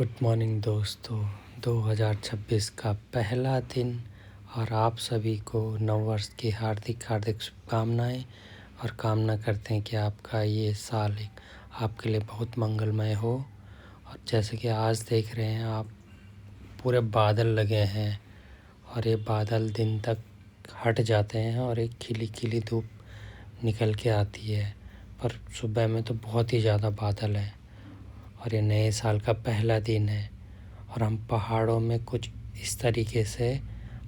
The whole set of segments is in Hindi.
गुड मॉर्निंग दोस्तों। 2026 का पहला दिन और आप सभी को नववर्ष की हार्दिक हार्दिक शुभकामनाएं और कामना करते हैं कि आपका ये साल आपके लिए बहुत मंगलमय हो। और जैसे कि आज देख रहे हैं आप, पूरे बादल लगे हैं और ये बादल दिन तक हट जाते हैं और एक खिली खिली धूप निकल के आती है, पर सुबह में तो बहुत ही ज़्यादा बादल है और ये नए साल का पहला दिन है। और हम पहाड़ों में कुछ इस तरीके से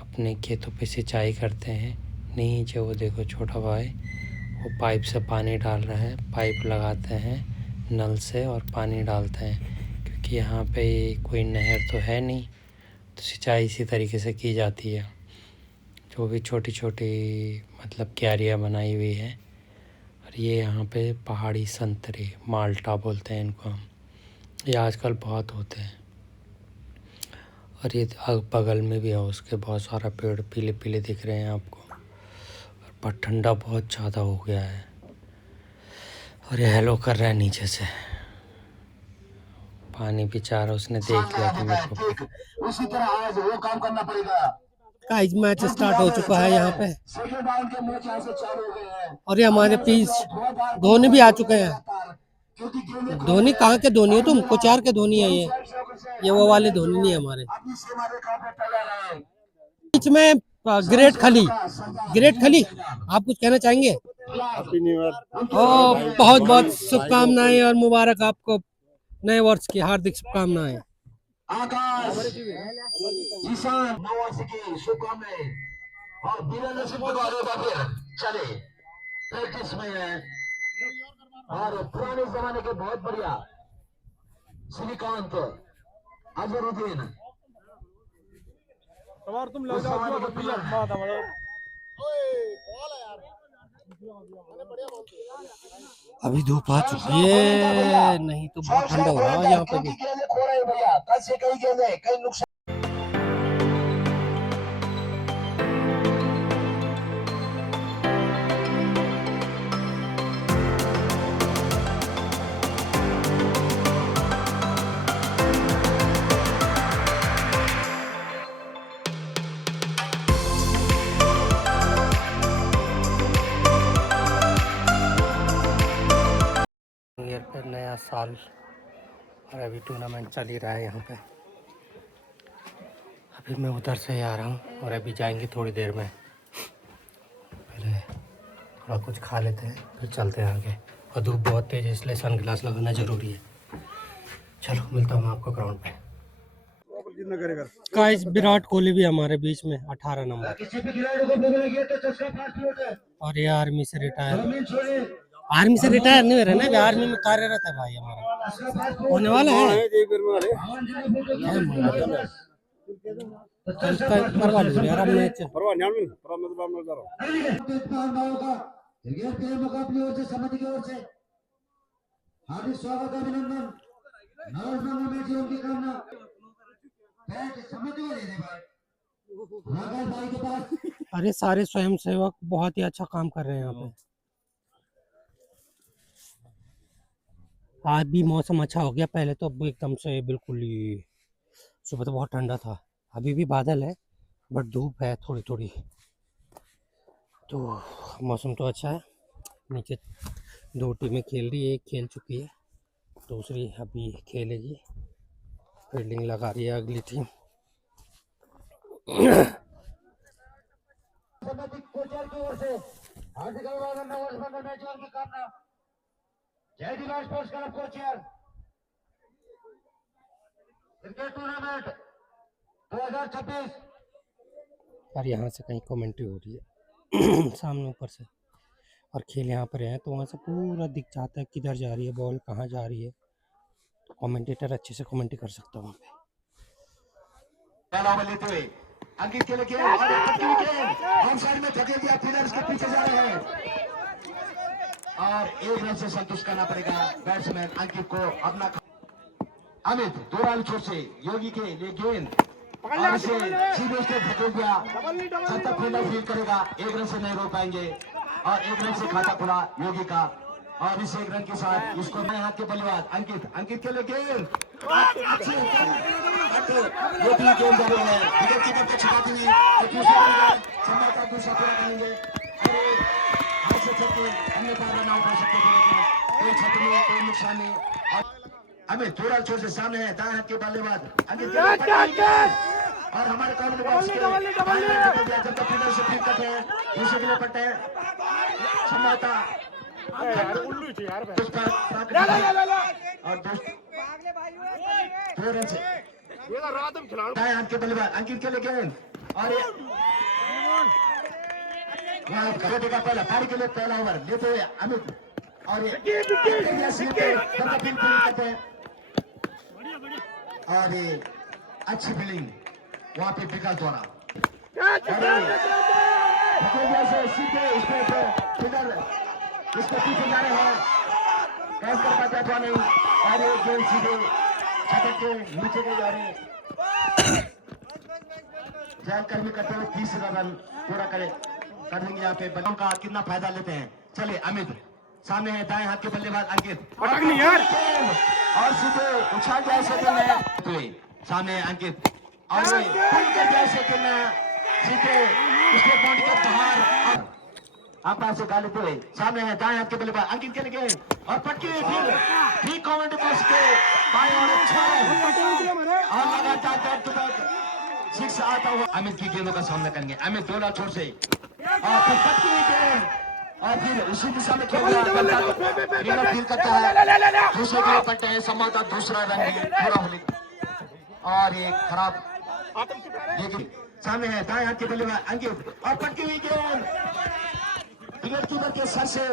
अपने खेतों पे सिंचाई करते हैं। नीचे वो देखो छोटा भाई, वो पाइप से पानी डाल रहा है। पाइप लगाते हैं नल से और पानी डालते हैं, क्योंकि यहाँ पे कोई नहर तो है नहीं, तो सिंचाई इसी तरीके से की जाती है। जो भी छोटी छोटी मतलब क्यारियाँ बनाई हुई है। और ये यहाँ पे पहाड़ी संतरे, माल्टा बोलते हैं इनको हम, ये आजकल बहुत होते हैं। और ये बगल में भी है उसके बहुत सारा पेड़ पीले पीले दिख रहे हैं आपको। पर ठंडा बहुत ज़्यादा हो गया है और ये हेलो कर रहा है नीचे से। पानी बेचारा उसने देख लिया कि मेरे को उसी तरह आज वो काम करना पड़ेगा। गाइस मैच स्टार्ट हो चुका है यहाँ पे और ये हमारे पीस धोनी भी आ चुके हैं। धोनी कहाँ के धोनी हो तुम? कोचार के धोनी है ये वो वाले धोनी नहीं है हमारे। बीच में ग्रेट खली आप कुछ कहना चाहेंगे? Happy new year. बहुत बहुत शुभकामनाएं और मुबारक आपको नए वर्ष की हार्दिक शुभकामनाएं। आकाश ईशान नववर्ष की शुभकामनाएं और वीरेंद्र सिंह को आगे बढ़े चले प्रैक्टिस में है। और पुराने जमाने के बहुत बढ़िया श्रीकांत अजहरुद्दीन तुम लग जाओ अभी धूप आ चुकी है, नहीं तो बहुत ठंडा हो रहा है यहाँ पे भी। खो रहे भैया, कल से कई गेंदे कई नुकसान। ईयर पे नया साल और अभी टूर्नामेंट चल ही रहा है यहाँ पे। अभी मैं उधर से ही आ रहा हूँ और अभी जाएंगे थोड़ी देर में। पहले थोड़ा कुछ खा लेते हैं फिर चलते हैं आगे। और धूप बहुत तेज़ है इसलिए सन ग्लास लगाना ज़रूरी है। चलो मिलता हूँ आपको ग्राउंड पे। गाइस विराट कोहली भी हमारे बीच में 18 नंबर, और ये आर्मी से रिटायर नहीं हो रहा ना, आर्मी में कार्यरत है भाई हमारा, होने वाला है। करवा लो यार अब मैच। समिति की ओर से हार्दिक स्वागत अभिनंदन जीवन की कामना समिति को दे दे भाई के पास। अरे सारे स्वयं सेवक बहुत ही अच्छा काम कर रहे हैं यहाँ पे। आज भी मौसम अच्छा हो गया, पहले तो एकदम से बिल्कुल ही सुबह तो बहुत ठंडा था। अभी भी बादल है बट धूप है थोड़ी थोड़ी, तो मौसम तो अच्छा है। नीचे दो टीमें खेल रही है, एक खेल चुकी है, दूसरी अभी खेलेगी। फील्डिंग लगा रही है अगली टीम। जय दिवास स्पोर्ट्स क्लब कोचियर क्रिकेट टूर्नामेंट 2026। और यहाँ से कहीं कमेंट्री हो रही है सामने ऊपर से, और खेल यहाँ पर है तो वहाँ से पूरा दिख जाता है किधर जा रही है बॉल, कहाँ जा रही है, तो कमेंटेटर अच्छे से कमेंट्री कर सकता है वहाँ पे। अंकित के लिए हम साइड में धकेल दिया, फील्डर्स के पीछे जा रहे हैं और एक रन से संतुष्ट करना पड़ेगा बैट्समैन अंकित को अपना। अमित दो रन छोड़ से योगी के लिए गेंद और इसे सीधे से धकेल दिया। जब तक फील्डर फील्ड करेगा एक रन से नहीं रोक पाएंगे और एक रन से खाता खुला योगी का। और इस एक रन के साथ इसको नए हाथ के बल्लेबाज अंकित के लिए गेंद अच्छी ये भी गेंद जा रही है विकेट कीपर को छिपाती हुई समय का दूसरा पूरा करेंगे अरे हाथ से छक्के अन्यथा रन आउट हो सकते थे लेकिन कोई छक्के नहीं कोई नुकसान नहीं हमें थोड़ा छोर से सामने है दाएं हाथ के बल्लेबाज अंकित और हमारे कॉर्नर बॉक्स के जब तक फील्डर से फील्ड करते हैं दूसरे के लिए पट्टे क्षमता और दो रन से दाएं हाथ के बल्लेबाज अंकित के लिए गेंद और का पहला पारी के लिए पहला ओवर लेते हुए अमित और करते हैं और अच्छी फील्डिंग वहां पे विकास द्वारा सीधे इसके पीछे जा रहे हैं कैच कर पाता था नहीं और ये गेंद सीधे छटक के नीचे गई जा रही जैल कर्मी करते हुए 30 रन पूरा कर देंगे यहाँ पे बल्लों का कितना फायदा लेते हैं चलिए अमित सामने है दाएं हाथ के बल्लेबाज अंकित और सीधे उछाल जैसे सामने अंकित और जैसे सीधे उसके पॉइंट के बाहर आप से गाली हुए सामने है दाएं हाथ के बल्लेबाज अंकित के लिए और पटकी फिर ठीक कमेंट बॉक्स के बाएं और लगातार बैक टू बैक 6 आता हुआ अमित की गेंदों का सामना करेंगे अमित 2 छोर से और फिर पटकी गेंद और फिर उसी दिशा में खेल करता है दूसरे के लिए पट्टे हैं संभवतः दूसरा रन पूरा होने और ये खराब लेकिन सामने है दाएं हाथ के बल्लेबाज अंकित और पटकी हुई गेंद विकेट कीपर के सर से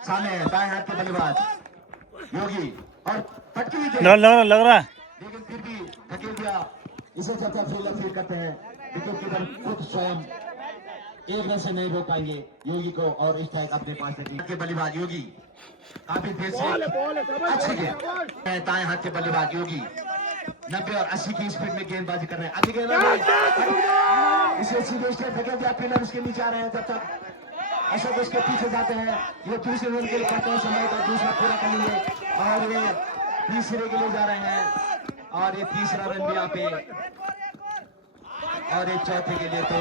सामने है दाएं हाथ के बल्लेबाज योगी और पटकी हुई गेंद लग रहा है लेकिन फिर भी धकेल दिया इसे जब तक फील्डर फील्ड करते हैं विकेट कीपर खुद स्वयं एक रन से नहीं रोक पाएंगे योगी को और स्ट्राइक अपने पास के बल्लेबाज योगी काफी देर से अच्छी गेंद दाएं हाथ के बल्लेबाज योगी 90 और 80 की स्पीड में गेंदबाजी कर रहे हैं आगे गेंद इसे सीधे स्टेप धकेल दिया फील्डर उसके नीचे आ रहे हैं जब तक अशोक उसके पीछे जाते हैं ये दूसरे रन के लिए करते हैं समय का दूसरा पूरा कर लेंगे और ये तीसरे के लिए जा रहे हैं और ये तीसरा रन भी यहाँ पे और एक चौथे के लिए तो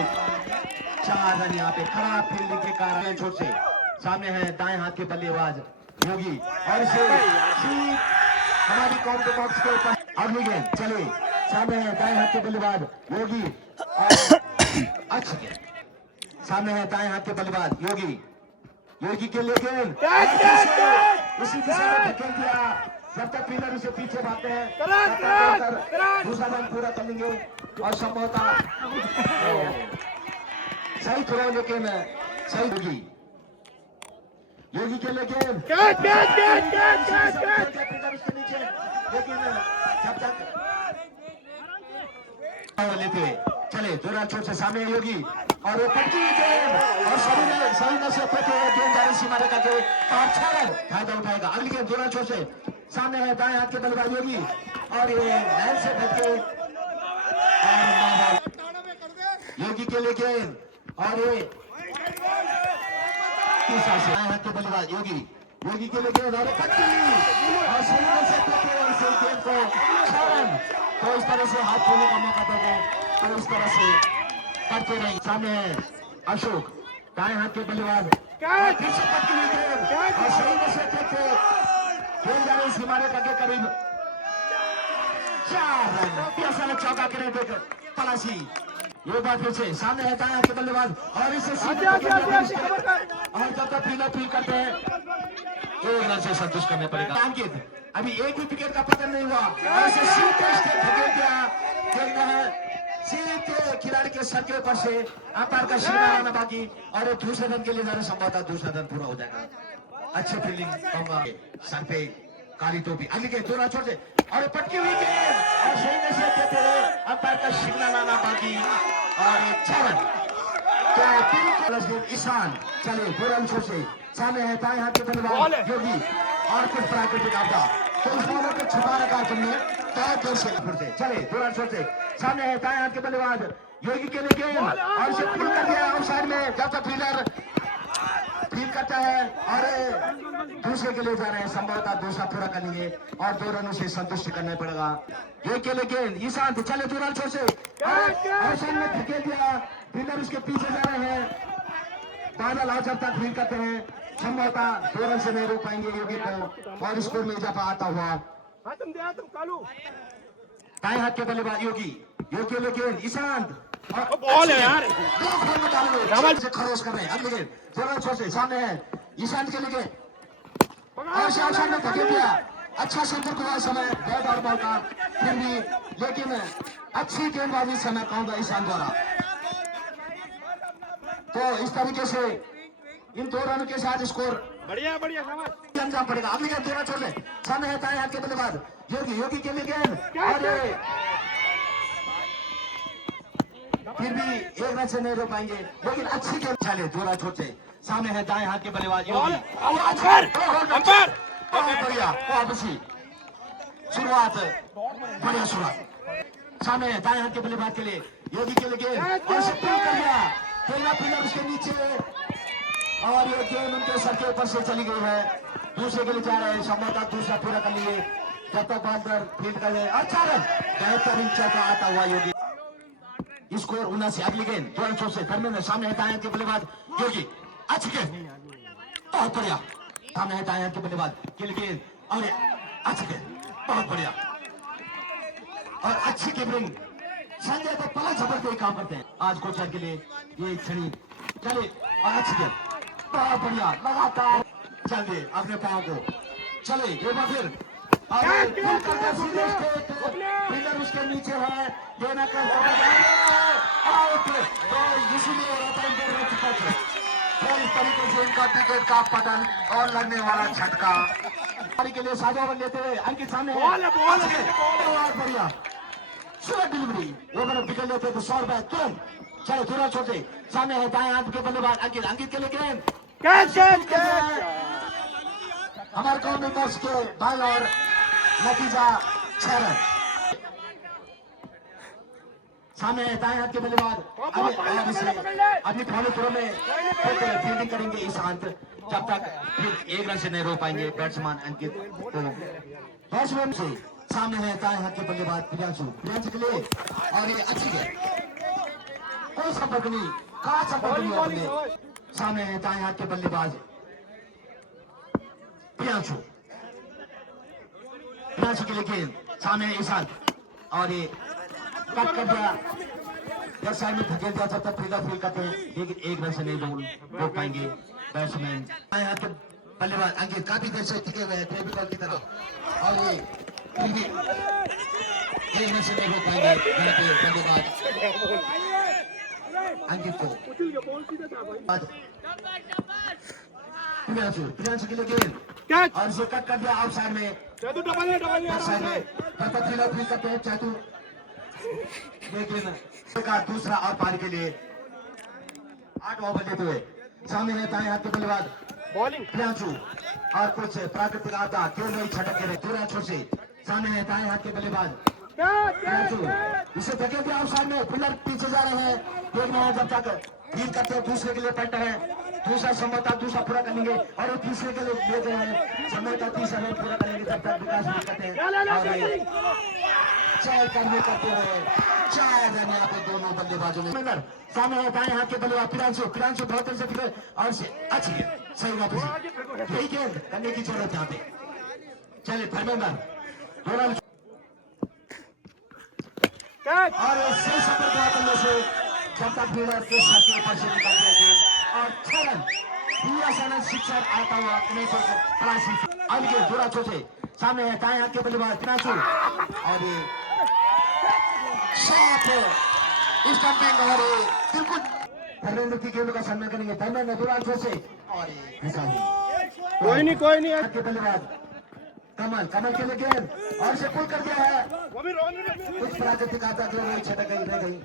4 रन यहाँ पे खराब फील्डिंग के कारण छोट से सामने है दाएं हाथ के बल्लेबाज योगी और इसे हमारी काउंटर बॉक्स के ऊपर अगली गेंद चले सामने है दाएं हाथ के बल्लेबाज योगी अच्छी गेंद सामने है दाएं हाथ के बल्लेबाज योगी के लिए गेंद उसी दिशा में धकेल दिया जब तक फील्डर उसे पीछे भागते हैं दूसरा रन पूरा कर लेंगे और संभवतः सही थ्रो लेकिन सही योगी के लिए गेंद लेकिन जब तक लेते हुए चले 2 रन छोड़ से सामने योगी और वो पटकी गेंद और सही में से गेंद जारी सीमा रेखा के 5-6 रन फायदा उठाएगा अगली गेंद 2 रन छोड़ से सामने है दाएं हाथ के बल्लेबाज योगी और ये लाइन से भटके योगी के लिए गेंद और ये तीसरा से दाएं हाथ के बल्लेबाज योगी के लिए गेंद और पटकी और सही से गेंद को 6 रन तो इस तरह से हाथ खोलने का मौका देंगे तो इस तरह से करते रहे सामने है अशोक दाएं हाथ के बल्लेबाज फिर से पटकी हुई गेंद और सही से गेंद जा रही सीमा रेखा के करीब 4 रन चौका करें देख तलाशी ये बात फिर से सामने है दाएं हाथ के बल्लेबाज और इसे और जब तक फील्डर फील्ड करते हैं 1 रन से संतुष्ट करने पड़ेगा अंकित अभी एक भी विकेट का पतन नहीं हुआ और इसे सीधे धकेल दिया खेलना है सीधे खिलाड़ी के सर के ऊपर से अंपायर का शिकार आना बाकी और दूसरे रन के लिए जाने संभवतः दूसरा रन पूरा हो जाएगा अच्छी फील्डिंग कहूंगा सर पे काली टोपी अगली गेंद 2 रन छोड़ दे और पटकी हुई गेंद और सही से देते हुए अंपायर का शिकार आना बाकी और 6 रन क्या बिल्कुल ईशान चले 2 रन छोड़ से सामने है दाएं हाथ के बल्लेबाज योगी और कुछ प्राकृतिक आपदा तो इस बॉलर को छुपा रखा तुमने तो से फिरते चले 2 रन छोड़ते सामने है दाएं हाथ के बल्लेबाज योगी के लिए गेंद और इसे पुल कर दिया आउटसाइड में जब तक फील्डर फील करते हैं और दूसरे के लिए जा रहे हैं, संभवतः दूसरा पूरा करेंगे और 2 रनों से संतुष्ट करना पड़ेगा। ये के लेकिन ईशांत चले 2 रन छोड़ से और में धकेल दिया, फील्डर उसके पीछे जा रहे हैं। बादल आज जब तक फील करते हैं, संभवतः 2 रन से नहीं रोक पाएंगे योगी को और स्कोर में इजाफा आता हुआ। दाएं हाथ के बल्लेबाज योगी लेकिन ईशांत बॉल है यार, से खरोश कर रहे हैं। अब लेकिन 2 रन छोड़ से सामने है ईशांत के लिए और से में धकेल दिया। अच्छा संपर्क हुआ समय बैट और बॉल का, फिर भी लेकिन अच्छी गेंदबाजी समय काउंट ईशांत द्वारा। तो इस तरीके से इन 2 रनों के साथ स्कोर बढ़िया बढ़िया समझ अंजाम पड़ेगा। अब लेकिन 2 रन छोड़ ले, सामने है दाएं हाथ के बल्लेबाज योगी के लिए गेंद और फिर भी 1 रन से नहीं रोक पाएंगे, लेकिन अच्छी गेंद चले 2 रन छोटे। सामने है दाएं हाथ के बल्लेबाज योगी, बहुत बढ़िया वापसी, शुरुआत बढ़िया शुरुआत। सामने है दाएं हाथ के बल्लेबाज के लिए योगी के लिए गेंद और पुल कर दिया, खेलना फील्डर उसके नीचे और ये गेंद उनके सर के ऊपर से चली गई है। दूसरे के लिए जा रहे हैं, संभवतः दूसरा पूरा कर लिए जब तक बॉलर फील्ड कर गए। अच्छा रन बेहतरीन चौका आता हुआ योगी, स्कोर 79। अगली गेंद 2 रन छोड़ से धर्मेंद्र, सामने है दाएं के बल्लेबाज योगी, अच्छी गेंद बहुत बढ़िया, सामने है दाएं के बल्लेबाज के लिए और अच्छी गेंद बहुत बढ़िया और अच्छी कीपिंग। संजय तो पलक झपट के काम करते हैं आज कोचर के लिए, ये छड़ी चले और अच्छी गेंद बहुत बढ़िया, लगातार चल दे अपने पांव को, चले एक बार फिर फील्डर उसके नीचे है, देना कर आउट। तो इसीलिए इस तरीके से इनका विकेट का पतन और लगने वाला झटका के लिए साझा बन लेते हुए अंकित सामने बहुत बढ़िया सुलभ डिलीवरी, ओवर विकेट लेते तो 100 रुपए तुरंत। चलो 2 रन छोटे, सामने है दाएं हाथ के बल्लेबाज अंकित के लिए गेंद हमारे गांव में 10 के भाई और नतीजा 6 रन। सामने है दाएं हाथ के बल्लेबाज अभी फॉलो थ्रो में फील्डिंग करेंगे ईशांत, जब तक फिर 1 रन से नहीं रोक पाएंगे बैट्समैन अंकित को। बैट्समैन से सामने है दाएं हाथ के बल्लेबाज प्रियांशु के लिए और ये अच्छी है, कोई संपर्क नहीं, कहा संपर्क नहीं अपने। सामने है दाएं हाथ के बल्लेबाज प्रियांशु के लिए गेंद, सामने है ईशांत और ये कट कर दिया, लेफ्ट साइड में धकेल दिया, जब तक फील्डर फील्ड करते हैं, लेकिन 1 रन से नहीं रोक पाएंगे बैट्समैन। दाएं हाथ के बल्लेबाज अंकित काफी देर से टिके हुए हैं ट्रेविकल की तरफ और ये फिर भी 1 रन से नहीं रोक पाएंगे बल्लेबाज अंकित को। प्रियांशु के लिए गेंद और इसे कट कर दिया आउट साइड में, साइड में फील्डर फील्ड करते हैं चतु, लेकिन का दूसरा और पारी के लिए 8 ओवर लेते हुए सामने है दाएं हाथ के बल्लेबाज प्रियांशु और कुछ प्राकृतिक आपदा क्यों नहीं छटक के 2 रन छोड़ से। सामने है दाएं हाथ के बल्लेबाज प्रियांशु, इसे धकेल दिया आउट साइड में, फील्डर पीछे जा रहे हैं, देखना है जब तक फील्ड करते हैं। दूसरे के लिए पलटा है, दूसरा संभवतः दूसरा पूरा करेंगे और तीसरे के लिए ले गए हैं, संभवतः तीसरा रन पूरा करेंगे जब तक विकास नहीं करते हैं। 4 करने करते हुए 4 रन यहाँ पे दोनों बल्लेबाजों में। सामने है दाएं हाथ के बल्लेबाज प्रियांशु बहुत तेज से फिर और अच्छी है, सही वापसी, यही गेंद करने की जरूरत यहाँ पे। चले धर्मेंद्र 2 रन और सही सफर को करने से जब तक फील्डर के साथ के ऊपर से निकाल दिया गेंद और 6 रन पूरा सनद शिक्षण आता हुआ आगे 2 रन छोटे। सामने है दाएं हाथ के बल्लेबाज प्रियांशु और ये स्टंपिंग और बिल्कुल धर्मेंद्र की गेंद का सामना करेंगे। धर्मेंद्र 2 रन छोटे और कोई नहीं हाथ के बल्लेबाज कमल के लिए गेंद और इसे पुल कर दिया है, कुछ प्राकृतिक आपदा जो वही छटक गई रह गई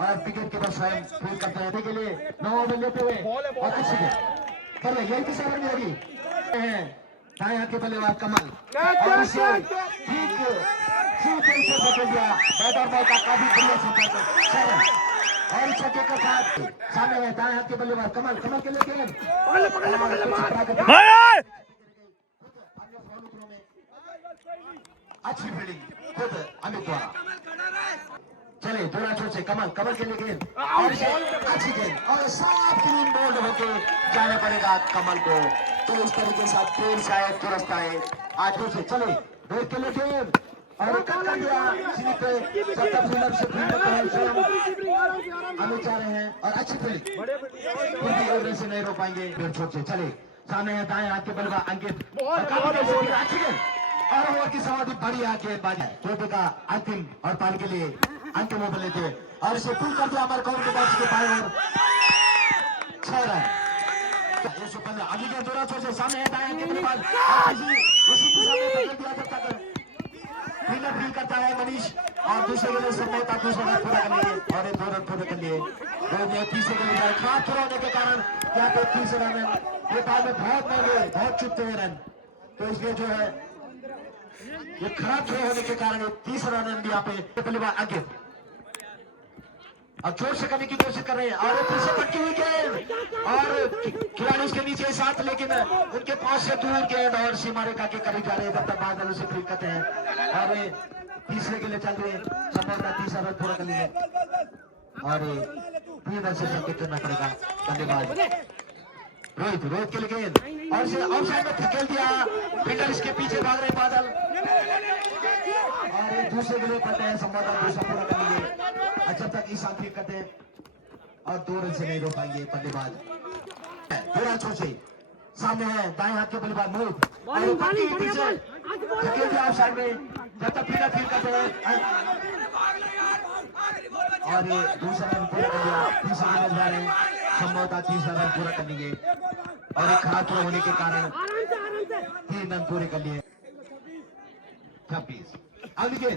और विकेट के बाद स्वयं पुल करते हैं के लिए 9 ओवर लेते हुए और अच्छी गेंद कर ले, यही की सेवन में होगी दाएं हाथ के बल्लेबाज कमल और इसे ठीक से बदल दिया, बैट और बॉल का काफी बढ़िया संपर्क 6 रन और इस छक्के के साथ सामने है दाएं हाथ के बल्लेबाज कमल कमल के लिए गेंद अच्छी फील्डिंग खुद अमित द्वारा चले दोनों छोर से कमल कमल के लिए गेंद और अच्छी गेंद और साफ क्लीन बोल्ड होके जाना पड़ेगा कमल को। तो इस तरीके से देर शायद दुरुस्त आए आज से चले रोहित के लिए गेंद और कट कर दिया स्लिप पे फील्डर से अमित जा रहे हैं और अच्छी फील्डिंग से नहीं रोक पाएंगे डेढ़ छोर से चले सामने है दाएं हाथ के बल्लेबाज अंकित अच्छी गेंद और ओवर की समाधि बड़ी आके बाजी चोटी का अंतिम और पाल के लिए अंतिम ओवर लेते हैं और इसे पुल कर दिया हमारे कौन के बॉक्स के पाए और 6 रन 115 अभी के दोनों छोर से सामने है दाएं के बल्लेबाज उसी के सामने पकड़ दिया जब तक फील्डर फील करता है मनीष और दूसरे के लिए संभवता दूसरा रन पूरा कर लिए और 2 रन पूरे कर लिए तीसरे के लिए खराब थोड़ा होने के कारण यहाँ पे तीसरा रन ये बाल में बहुत महंगे बहुत चुपते हुए रन तो इसलिए जो है ये खराब थ्रो होने के कारण तीसरा रन भी यहाँ पे बल्लेबाज आगे अब जोर से करने की कोशिश कर रहे हैं और फिर से पटकी हुई गेंद और खिलाड़ी उसके नीचे साथ लेकिन उनके पास से दूर गेंद और सीमा रेखा के करीब जा रहे हैं जब तक बादल उसे फील करते हैं और तीसरे के लिए चल रहे संभवतः तीसरा रन पूरा कर लिए और 3 रन से संकेत करना पड़ेगा बल्लेबाज रोहित के लिए गेंद और इसे आउटसाइड में धकेल दिया फील्डर इसके पीछे भाग रहे बादल और एक दूसरे के लिए पड़ते हैं संभवतः दूसरा पूरा कर लिए जब तक इस आखिर करते हैं और 2 रन से नहीं रोक पाएंगे बल्लेबाज पूरा छोर से सामने है दाएं हाथ के बल्लेबाज मोहित और पीछे धकेल दिया आउटसाइड में जब तक फील्डर फील करते हैं और ये दूसरा रन पूरा कर लिया तीसरे के लिए जा रहे हैं संभवतः तीसरा रन पूरा कर लेंगे और एक खराब थ्रो होने के कारण 3 रन पूरे कर लिए 26 आगे